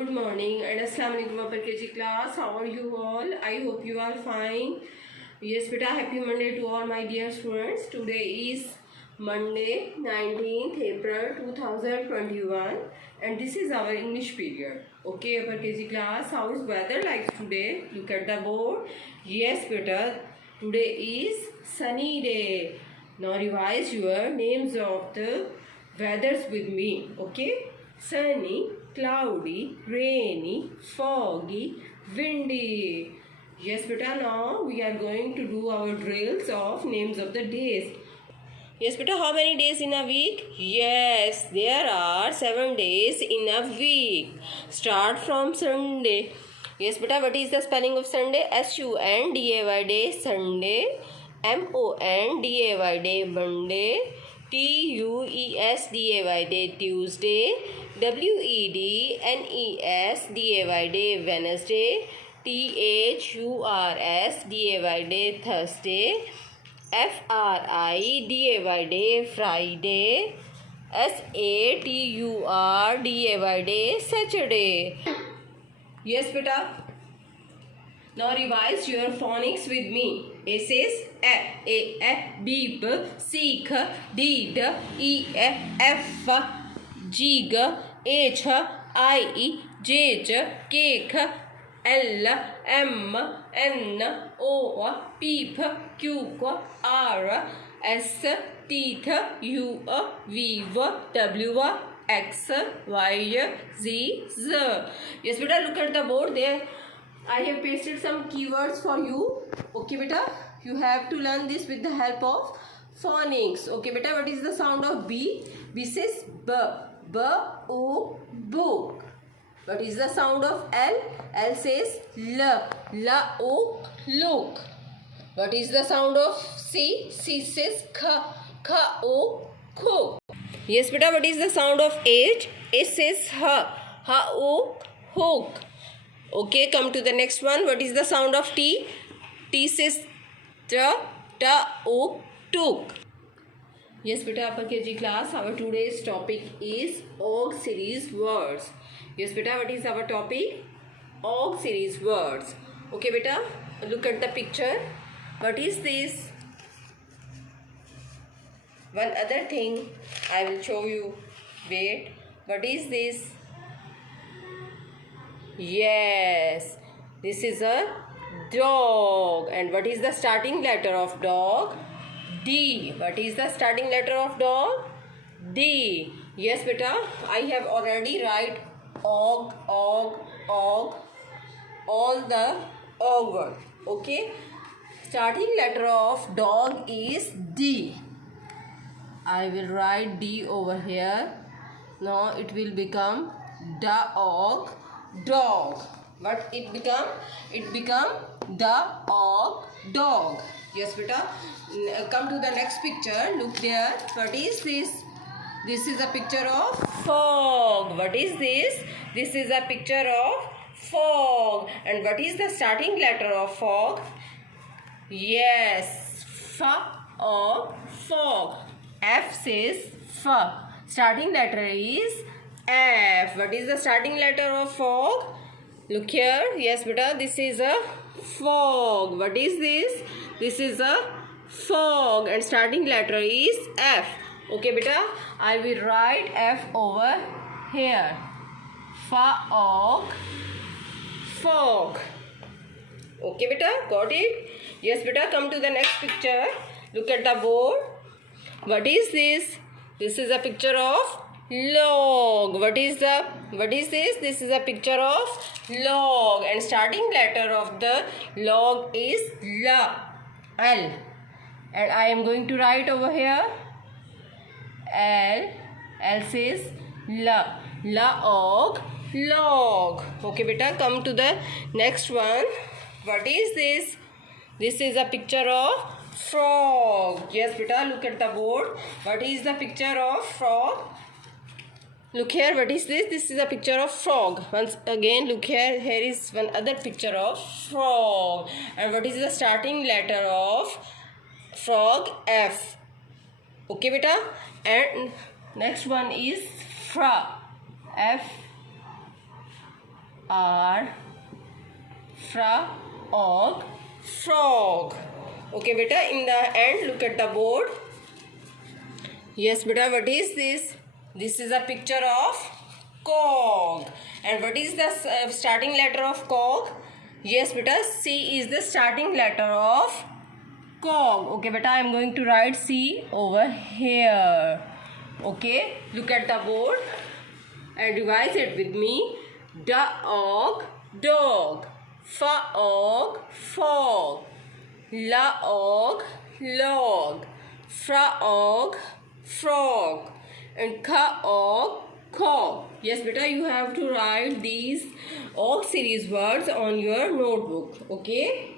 Good morning and Assalamu alaikum upper KG class. How are you all? I hope you are fine. Yes, beta, happy Monday to all my dear students. Today is Monday, 19th April 2021, and this is our English period. Okay, upper KG class, how is weather like today? Look at the board. Yes, beta, today is sunny day. Now revise your names of the weathers with me. Okay, sunny, cloudy, rainy, foggy, windy. Yes, beta, now we are going to do our drills of names of the days. Yes, beta, how many days in a week? Yes, there are 7 days in a week. Start from Sunday. Yes, beta, what is the spelling of Sunday? Sunday day, Sunday. Monday day, Monday. Tuesday day, Tuesday. Wednesday day, Wednesday. Thursday day, Thursday. Friday day, Friday. Saturday day, Saturday. Yes, beta. Now revise your phonics with me. A says a, b, c, d, e, f, g, h, I, j, k, l, m, n, o, p, q, r, s, t, u, v, w, x, y, z, z. Yes, beta, look at the board there. I have pasted some keywords for you. Okay, beta. You have to learn this with the help of phonics. Okay, beta. What is the sound of B? B says B. B, O, book. What is the sound of L? L says L. L, O, look. What is the sound of C? C says K. K, O, cook. Yes, beta. What is the sound of H? H says H. H, O, hook. Okay, come to the next one. What is the sound of T? T says T, T, O, took. Yes, beta, upper KG class. Our today's topic is auxiliary words. Yes, beta, what is our topic? Auxiliary words. Okay, beta, look at the picture. What is this? One other thing I will show you. Wait, what is this? Yes, this is a dog. And what is the starting letter of dog? D. What is the starting letter of dog? D. Yes, beta, I have already write og, all the og word. Okay, starting letter of dog is D. I will write D over here. Now it will become dog. Dog. But it become dog. Yes, beta. Come to the next picture. Look there. What is this? This is a picture of fog. What is this? This is a picture of fog. And what is the starting letter of fog? Yes, F of fog. F says F. Starting letter is F. What is the starting letter of fog? Look here. Yes, beta. This is a fog. What is this? This is a fog. And starting letter is F. Okay, beta. I will write F over here. Fog. Fog. Okay, beta. Got it? Yes, beta. Come to the next picture. Look at the board. What is this? This is a picture of log. What is this? This is a picture of log, and starting letter of the log is L. And I am going to write over here L. L says L. Log. Log. Okay, beta. Come to the next one. What is this? This is a picture of frog. Yes, beta. Look at the board. What is the picture of frog? Look here, what is this? This is a picture of frog. Once again, look here. Here is one other picture of frog. And what is the starting letter of frog? F. Okay, beta. And next one is fra. F R, frog, frog. Okay, beta, in the end, look at the board. Yes, beta, what is this? This is a picture of cog. And what is the starting letter of cog? Yes, beta, C is the starting letter of cog. Okay, beta, I am going to write C over here. Okay, look at the board and revise it with me. Dog, dog. Fog, fog. Log, log. Frog, frog. And cog, cog. Yes, beta, you have to write these auxiliary words on your notebook. Okay.